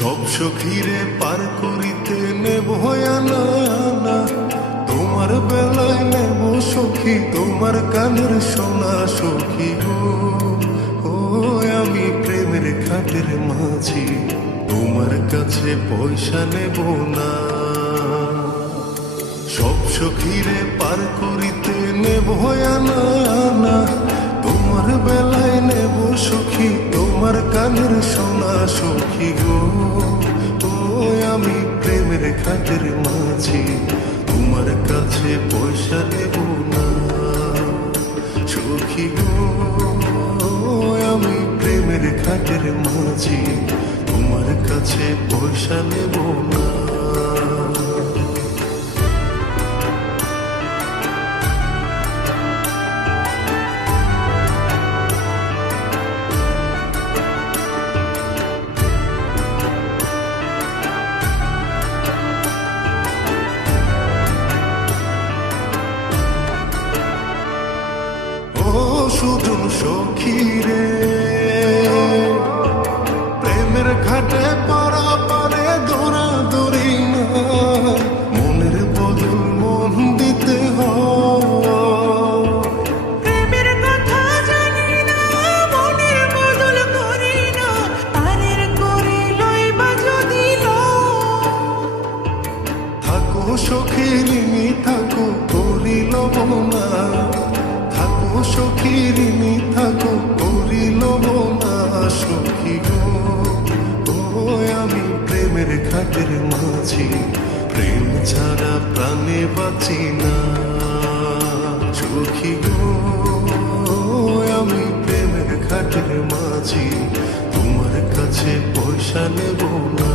সব সখীরে পার করিতে নেব আনা আনা, তোমার বেলায় নেব সখী তোমার কানের সোনা সখী গো। ও আমি প্রেমের খাটের মাঝি, তোমার কাছে পয়সা নেব না। সব সখীরে পার করিতে নেব আনা আনা, তোমার বেলায় নেব সখী তোমার কানের সোনা সখী গো। ও আমি প্রেমের খাটের মাঝি, তোমার কাছে পয়সা নেব না সখী গো। আমি প্রেমের খাটের মাঝি, তোমার কাছে পয়সা নেব না। সুজন সখী রে, প্রেমের ঘাটে পারা পারে দৌড়া দৌড়ি না, মনের বদল মন দিতে প্রেমের কথা জানি না, মনের বদল করি না, তারের করে লইবা যদি থাকো সখী ঋণী থাকো করিল না, থাকো সখী ঋণী থাকো করিল না সখী গো। ও আমি প্রেমের খাটের মাঝি, প্রেম ছাড়া প্রাণে বাঁচি না সখী গো। আমি প্রেমের খাটের মাঝি, তোমার কাছে পয়সা নেব না।